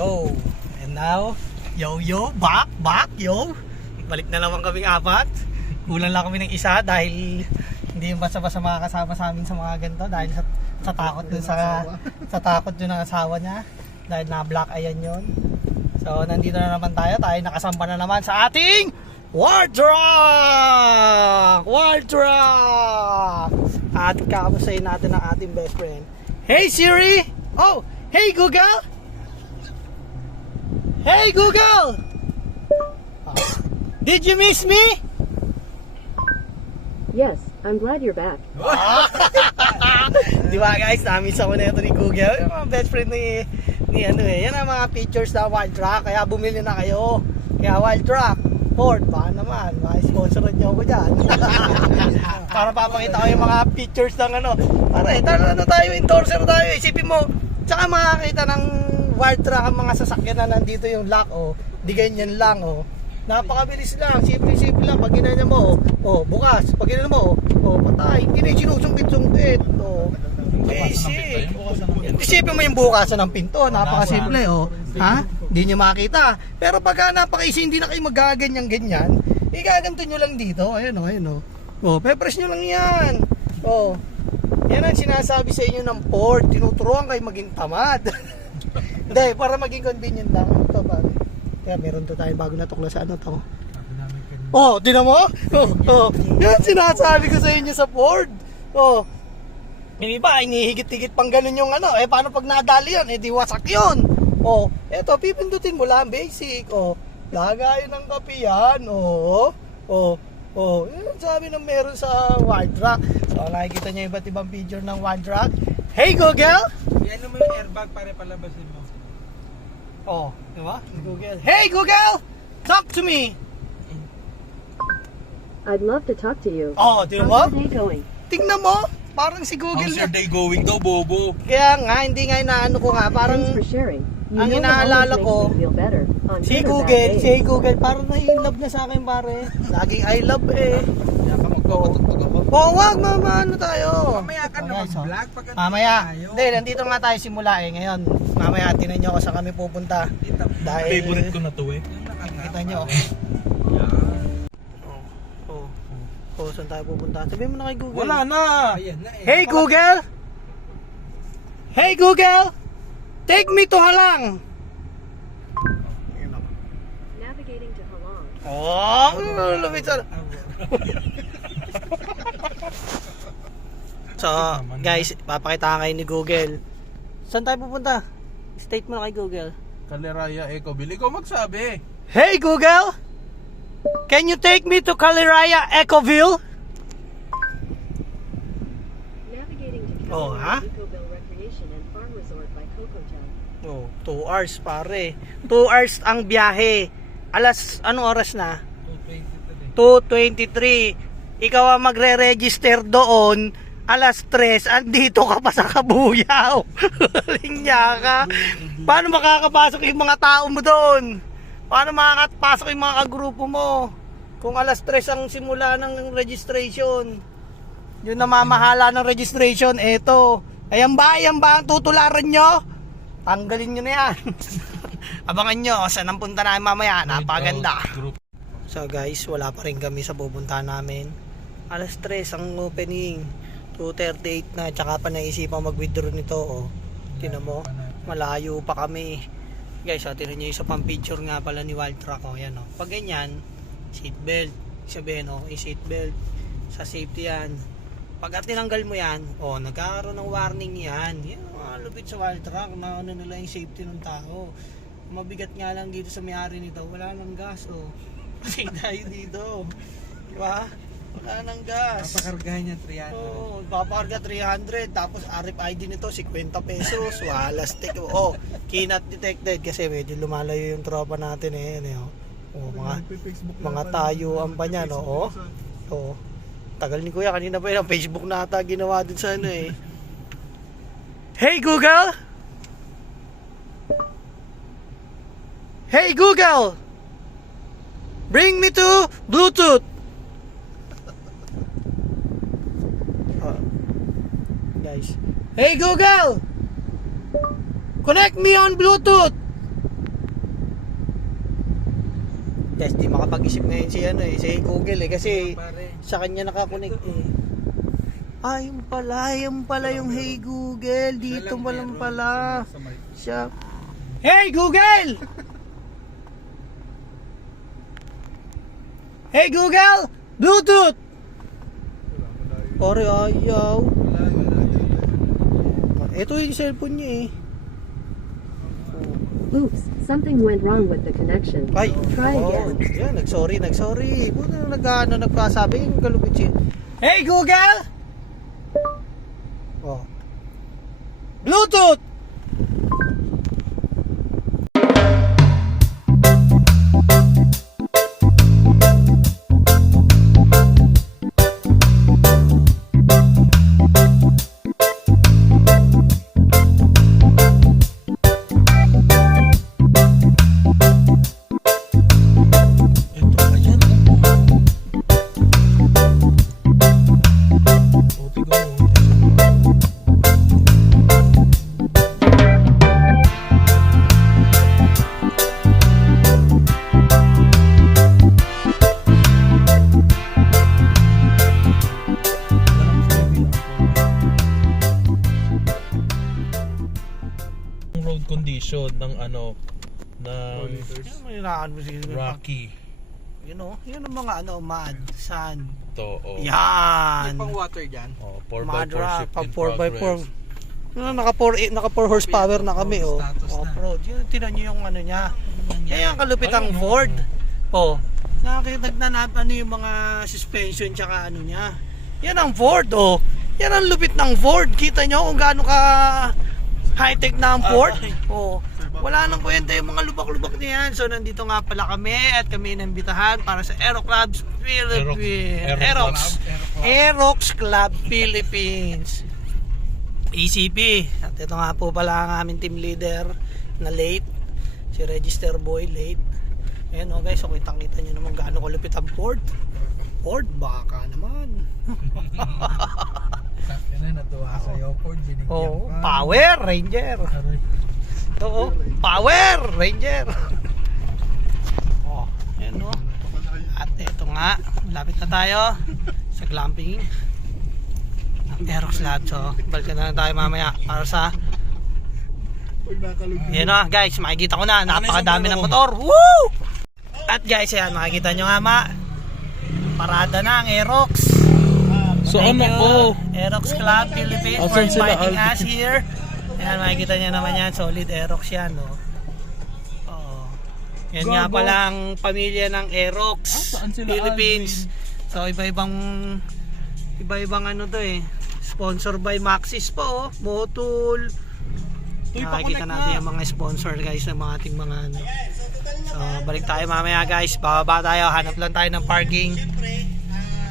Yo. And now, yo, back, yo. Balik na naman kaming apat. Kulang lang kami ng isa dahil hindi yung basta-basta makakasama sa amin sa mga ganito dahil sa takot dun sa takot dun ng asawa niya dahil na black ayan yun. So nandito na naman tayo nakasampa na naman sa ating War Truck! At kakamustahin natin ang ating best friend. Hey Siri! Oh! Hey Google! Hey Google! Did you miss me? Yes, I'm glad you're back. Di ba guys, namiss ako na ito ni Google. Yung mga best friend ni ano yan ang mga pictures na Wild Truck. Kaya bumili na kayo. Kaya Wild Truck, Ford, baka naman, ma-sponsoran nyo ako dyan. Para papakita ko yung mga pictures ng ano. Para ano tayo, endorser tayo. Isipin mo, tsaka makakita ng Wild Truck ang mga sasakyan na nandito yung lock, oh. Di ganyan lang, oh. Napakabilis lang, simple lang. Pag ginanya mo, oh, bukas. Pag ginanya mo, oh, patay. Hindi na yung sinusungkit-sungkit, oh. Basic. Isipin mo yung bukasan ng pinto, napakasimple, oh. Ha? Hindi nyo makita. Pero pagka napaka-easy, hindi na kayo magaganyan-ganyan, igaganto nyo lang dito. Ayun, oh, ayun, oh. Oh, pe-press nyo lang yan. Oh. Yan ang sinasabi sa inyo ng Ford. Tinuturuan kayo maging tamad. Hindi, para maging convenient lang. Ito, pare. Kaya meron to tayo bago natuklasan. Ano to? Oh, di na mo? Oh. Yan sinasabi ko sa inyo sa Ford. Oh. Yung iba, inihigit-higit pang ganun yung ano. Eh, paano pag nadali yun? Eh, di wasak yun. Oh, eto, pipindutin mo lang, basic. Oh, lagayin ng kape yan. Oh, oh, oh. Yan sabi ng meron sa Wild Truck. So, nakikita nyo iba't ibang picture ng Wild Truck. Hey, Google! Yan naman yung airbag para palabasin mo. Oh, di ba? Google. Hey, Google! Talk to me! I'd love to talk to you. Oh, di How's ba? your day going? Tingnan mo, parang si Google How's your na. day going daw, bobo? Kaya nga, hindi nga inaano ko nga, parang Thanks for sharing. You ang know what inaalala always ko, makes me feel better on si good or bad Google, days. parang nai-love na sa akin, pare. Laging I love eh. Kaya ka magpapatugtog ako. Oh, wag, mama, ano tayo? Mamaya ka na Okay, so, mag-vlog pag Mamaya, tayo. hindi, nandito nga tayo simula eh. Ngayon, mamaya, tinan nyo kung saan kami pupunta. Dahil, Favorite ko na to eh. kita nyo. Oh, oh, saan tayo pupunta? Sabihin mo na kay Google. Wala na. Ayan na eh. Hey Google! Hey Google! Take me to Halang! Navigating to Halong. Oh, lumit sa... So, guys, papakita kayo ni Google. Saan tayo pupunta? State mo na kay Google. Kaleraya Ecoville. Ikaw magsabi. Hey Google! Can you take me to Caliraya Ecoville? Navigating to Oh, ha? Ecoville Recreation and Farm Resort by Cocotel. Oh, 2 hours pare. 2 hours ang biyahe. Anong oras na? 2:23. Ikaw ang magre-register doon. 3:00, andito ka pa sa Kabuyaw. Linya ka. Paano makakapasok yung mga tao mo doon? Paano makakapasok yung mga kagrupo mo? Kung 3:00 ang simula ng registration. Yung namamahala ng registration, eto. Ayan ba ang tutularan nyo? Tanggalin nyo na yan. Abangan nyo, saan ang punta namin mamaya? Napaganda. So guys, wala pa rin kami sa pupunta namin. 3:00 ang opening. 2:38 na, tsaka pa naisipang mag-withdraw nito. Oh. Tinan mo, malayo pa kami. Guys, tinan nyo isa pang picture nga pala ni Wild Truck. Oh, yan, oh. Pag ganyan, seatbelt. Sabihin, oh, seatbelt. Sa safety yan. Pag tinanggal mo yan, oh, nagkakaroon ng warning yan. Yan, lupit sa Wild Truck. Na ano nila yung safety ng tao. Mabigat nga lang dito sa may-ari nito. Wala nang gas, oh. Kasi tayo dito. Diba? Wala nang gas. Papakargahan niya 300. Oo, papakarga 300. Tapos RFID nito, 50 pesos. Walastik. Oh, cannot detected. Kasi medyo lumalayo yung tropa natin eh. Oh, mga tayuan pa niyan, oh. Oh. Tagal ni Kuya, kanina pa yun ang Facebook na ata ginawa din sa ano eh. Hey Google! Hey Google! Bring me to Bluetooth! Guys. Hey Google! Connect me on Bluetooth! Guys, di makapag-isip ngayon si ano si Google kasi Pare. sa kanya nakakonect yung pala yung Hey Google. Dito pa lang pala. Siya. Hey Google! Hey Google! Bluetooth! Pare, ayaw. Ito yung cellphone niya Oops, something went wrong with the connection. Ay, Try again. Yan, nagsorry. Buta nagpasabi yung kalupit siya. Hey Google! Oh. Bluetooth! Ito, ayan. Buti ko. Road condition ng ano ng Yan, may naan mo siguro. Rocky Yun ang mga mud, sand. to Yan. water dyan. 4x4 Madra, shift pag in 4x4. progress. Naka 4 horsepower na kami, oh. Status na. Off-road. Yun, tinan nyo yung ano niya. Yan ang kalupit ang Ford. Oh. Nakakitag na yung mga suspension tsaka ano niya. Yan ang Ford, oh. Yan ang lupit ng Ford. Kita nyo kung gaano ka high-tech na ang Ford. Oh. Wala nang kwenta yung mga lubak-lubak niyan. So nandito nga pala kami at kami inambitahan para sa Aero Clubs Philippines. Aerox Club Philippines. ECP. At ito nga po pala ang aming team leader na late. Si Register Boy late. Ayan o guys, so kitang-kita nyo naman gaano kalupit ang Ford. Ford, baka naman. Yan na natuwa sa'yo, Ford. Binigyan Oh, ka. Power Ranger. Oo, Power Ranger. Oh, ayan o. At ito nga, malapit na tayo sa glamping ng Aerox Lab. So, balikan na lang tayo mamaya para sa yan o guys, makikita ko na napakadami ng motor. Woo! At guys, ayan, makikita nyo nga parada na ang Aerox. So Thank ano you, ko? Aerox Club Philippines for Asan sila, inviting Alvin? us here. Ayan, makikita nyo naman yan, solid Aerox yan, no? Oo. Yan nga Gago. pala ang pamilya ng Aerox Saan sila, Philippines. So iba-ibang ano to sponsor by Maxis po, Motul. Uy, Nakikita pakonect natin na. yung mga sponsor guys ng mga ating mga ano. So balik tayo mamaya guys, bababa tayo, hanap lang tayo ng parking.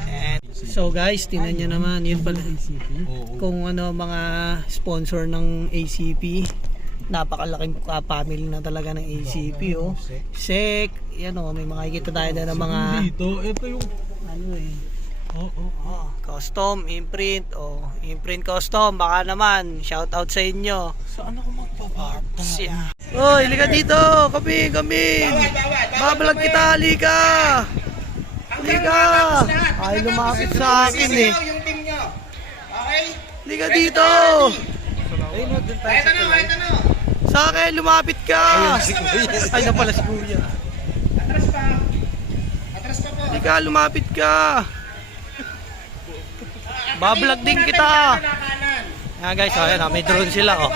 And, so guys, tingnan nyo naman, yun pala Oo. kung ano mga sponsor ng ACP. Napakalaking family na talaga ng ACP, oh. SEC, yan oh, may makikita tayo na ng mga Dito, ito yung ano Oo. custom, imprint, imprint custom, baka naman, shout out sa inyo. Saan ako magpapata? Siya. Oy, halika dito, kami. Babalag kita, halika. Halika. Ay, lumapit sa akin eh. Yung team nyo. Okay? Halika dito. Ay, no, dun tayo sa tulay. Sa akin, lumapit ka. Ay, na pala si Kuya. Atras pa. Atras pa po. Halika, lumapit ka. Babalag din kita. Nga guys, ayan, may drone sila, oh.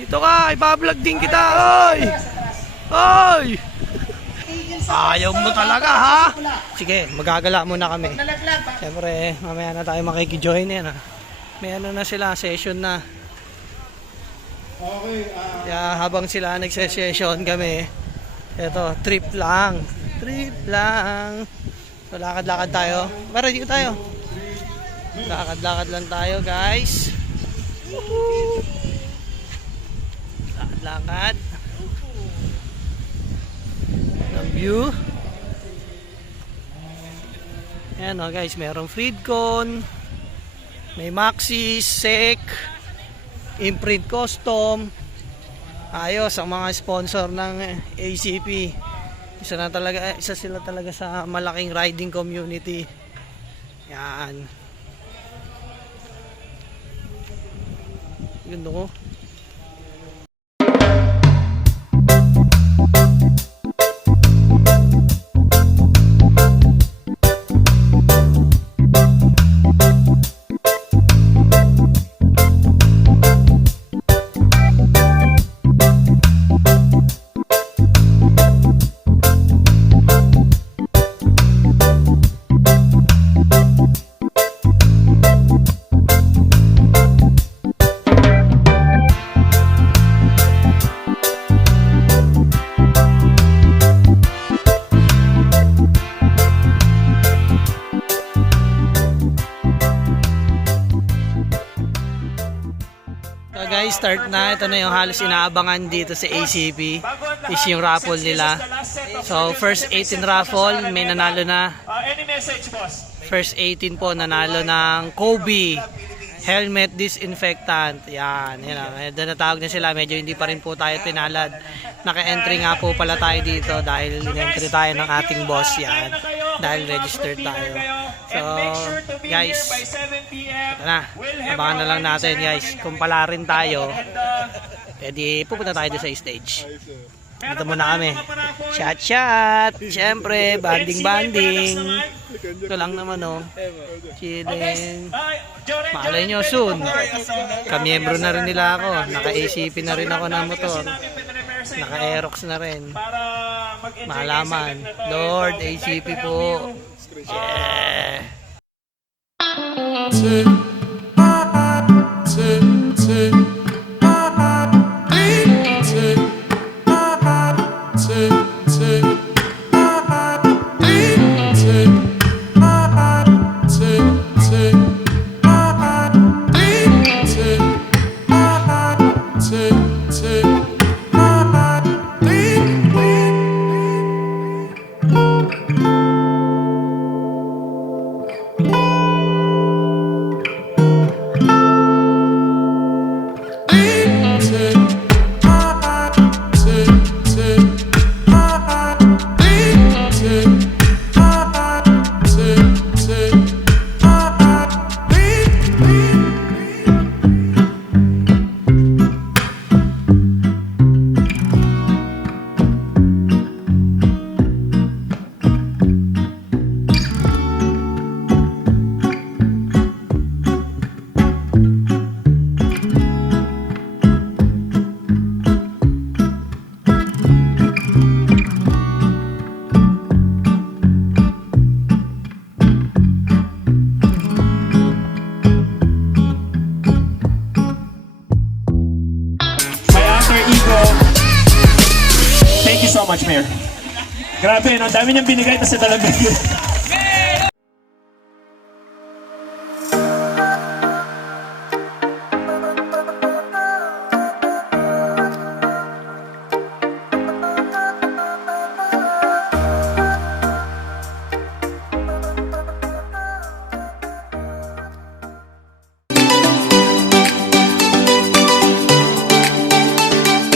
Dito ka, ibablog din kita, oy! Oy! Ayaw mo talaga, ha? Sige, magagala muna kami. Siyempre, mamaya na tayo makikijoin yan, ha? May ano na sila, session na. Kaya habang sila nagse-session kami, eto, trip lang. So, lakad-lakad tayo. Para dito tayo. Lakad-lakad lang tayo, guys. Woohoo! Lakad ng view. Ayan o guys, merong Freedcon, may Maxis, SEC, Imprint Custom. Ayos ang mga sponsor ng ACP. Isa sila talaga sa malaking riding community. Yan. Ganda ko. So guys, start na. Ito na yung halos inaabangan dito sa ACP. Is yung raffle nila. So first 18 raffle, may nanalo na. Any message, boss? First 18 po nanalo ng Kobe helmet disinfectant. Yan, doon natawag na sila. Medyo hindi pa rin po tayo tinalad. Naka-entry nga po pala tayo dito dahil in-entry tayo ng ating boss. Yan, dahil registered tayo. So guys, ito na, abangan na lang natin guys. Kung pala rin tayo, pwede pupunta tayo doon sa stage. Dito muna kami. Chat. Siyempre, banding. Ito lang naman oh. Chilling. Malay nyo soon. Kamiyembro na rin nila ako. Naka-ACP na rin ako ng motor. Naka-Aerox na rin. Malaman. Lord, ACP po. Yeah. Thank you so much, Mayor. Grabe, no? Dami niyang binigay na sa talaga.